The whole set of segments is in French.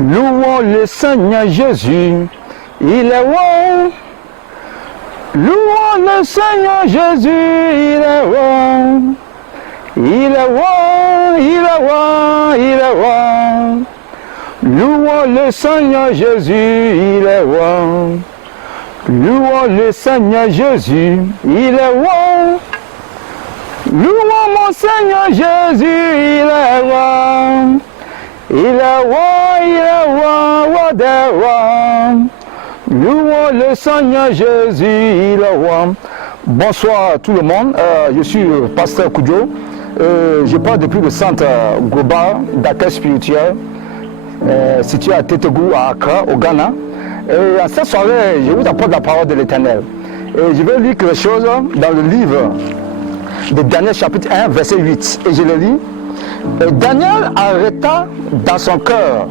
Louons le Seigneur Jésus, il est bon. Louons le Seigneur Jésus, il est bon. Il est bon, il est bon, il est bon. Louons le Seigneur Jésus, il est bon. Louons le Seigneur Jésus, il est bon. Louons mon Seigneur Jésus, il est bon. Il est bon, il est bon, roi des rois. Louons le Seigneur Jésus, il est bon. Bonsoir à tout le monde, je suis le pasteur Koudjo. Je parle depuis le centre global d'accueil spirituel situé à Tétégou, à Accra, au Ghana. Et à cette soirée, je vous apporte la parole de l'Éternel. Et je vais lire quelque chose dans le livre de Daniel chapitre 1, verset 8. Et je le lis. Et Daniel arrêta dans son cœur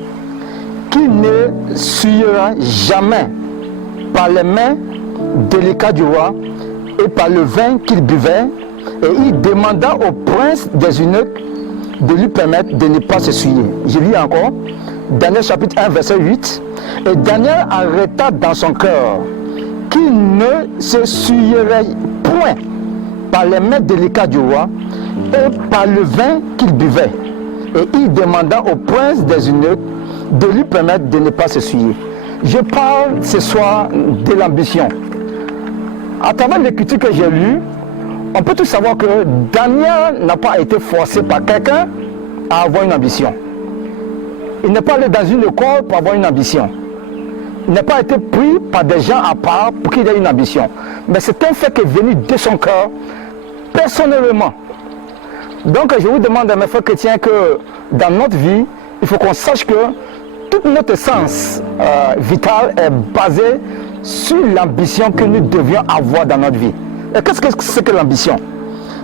qu'il ne suivra jamais par les mains délicates du roi et par le vin qu'il buvait, et il demanda au prince des eunuques de lui permettre de ne pas se souiller. Je lis encore, Daniel chapitre 1, verset 8. Et Daniel arrêta dans son cœur qu'il ne se souillerait point par les mains délicates du roi et par le vin qu'il buvait. Et il demanda au prince des eunuques de lui permettre de ne pas se souiller. Je parle ce soir de l'ambition. À travers l'écriture que j'ai lue, on peut tout savoir que Daniel n'a pas été forcé par quelqu'un à avoir une ambition. Il n'est pas allé dans une école pour avoir une ambition. Il n'a pas été pris par des gens à part pour qu'il ait une ambition. Mais c'est un fait qui est venu de son cœur, personnellement. Donc je vous demande, mes frères chrétiens, que dans notre vie, il faut qu'on sache que tout notre sens vital est basé sur l'ambition que nous devions avoir dans notre vie. Et qu'est-ce que c'est que l'ambition?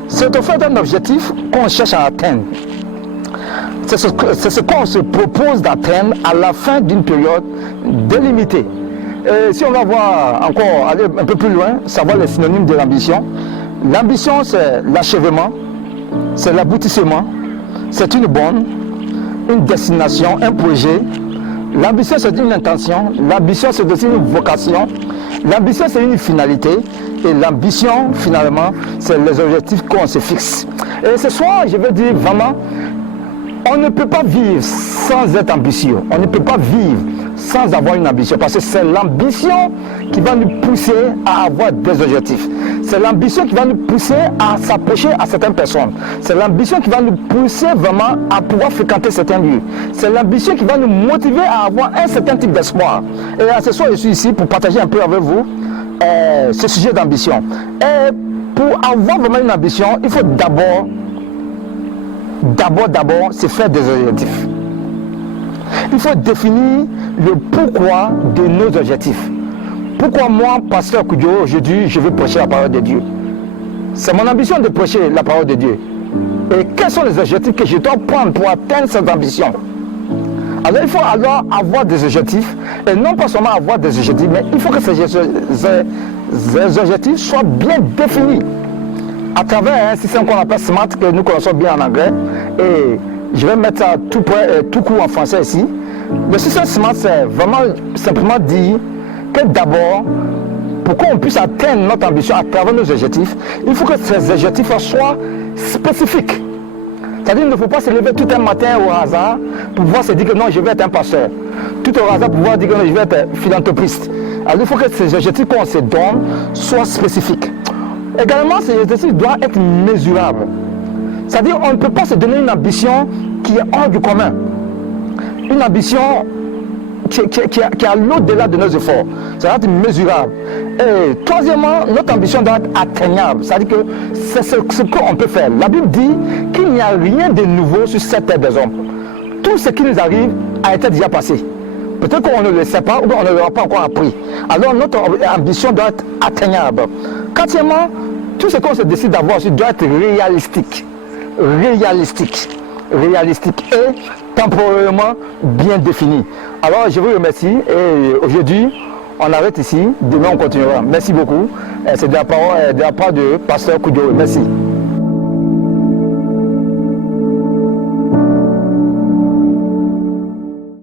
C'est au fait d'un objectif qu'on cherche à atteindre. C'est ce qu'on se propose d'atteindre à la fin d'une période délimitée. Et si on va voir encore, aller un peu plus loin, savoir les synonymes de l'ambition. L'ambition, c'est l'achèvement, c'est l'aboutissement, c'est une borne, une destination, un projet. L'ambition, c'est une intention. L'ambition, c'est aussi une vocation. L'ambition, c'est une finalité. Et l'ambition, finalement, c'est les objectifs qu'on se fixe. Et ce soir, je veux dire vraiment, on ne peut pas vivre sans être ambitieux. On ne peut pas vivre sans avoir une ambition. Parce que c'est l'ambition qui va nous pousser à avoir des objectifs. C'est l'ambition qui va nous pousser à s'approcher à certaines personnes. C'est l'ambition qui va nous pousser vraiment à pouvoir fréquenter certains lieux. C'est l'ambition qui va nous motiver à avoir un certain type d'espoir. Et à ce soir, je suis ici pour partager un peu avec vous ce sujet d'ambition. Et pour avoir vraiment une ambition, il faut d'abord se faire des objectifs. Il faut définir le pourquoi de nos objectifs. Pourquoi moi, pasteur Koudjo, aujourd'hui, je veux prêcher la parole de Dieu? C'est mon ambition de prêcher la parole de Dieu. Et quels sont les objectifs que je dois prendre pour atteindre cette ambition? Alors il faut alors avoir des objectifs, et non pas seulement avoir des objectifs, mais il faut que ces objectifs soient bien définis à travers un système qu'on appelle SMART, que nous connaissons bien en anglais, et je vais mettre ça tout court en français ici. Le système SMART, c'est vraiment simplement dire que d'abord, pour qu'on puisse atteindre notre ambition à travers nos objectifs, il faut que ces objectifs soient spécifiques. C'est-à-dire qu'il ne faut pas se lever tout un matin au hasard pour pouvoir se dire que non, je vais être un pasteur. Tout au hasard pour pouvoir dire que non, je vais être philanthropiste. Alors il faut que ces objectifs qu'on se donne soient spécifiques. Également, ces objectifs doivent être mesurables. C'est-à-dire qu'on ne peut pas se donner une ambition qui est hors du commun. Une ambition qui est à l'au-delà de nos efforts. Ça doit être mesurable. Et troisièmement, notre ambition doit être atteignable. C'est-à-dire que c'est ce qu'on peut faire. La Bible dit qu'il n'y a rien de nouveau sur cette terre des hommes. Tout ce qui nous arrive a été déjà passé. Peut-être qu'on ne le sait pas ou on ne l'aura pas encore appris. Alors notre ambition doit être atteignable. Quatrièmement, tout ce qu'on se décide d'avoir aussi doit être réalistique. Réalistique et temporairement bien défini. Alors je vous remercie et aujourd'hui on arrête ici, demain on continuera. Merci beaucoup. C'est de la part de pasteur Koudjo. Merci.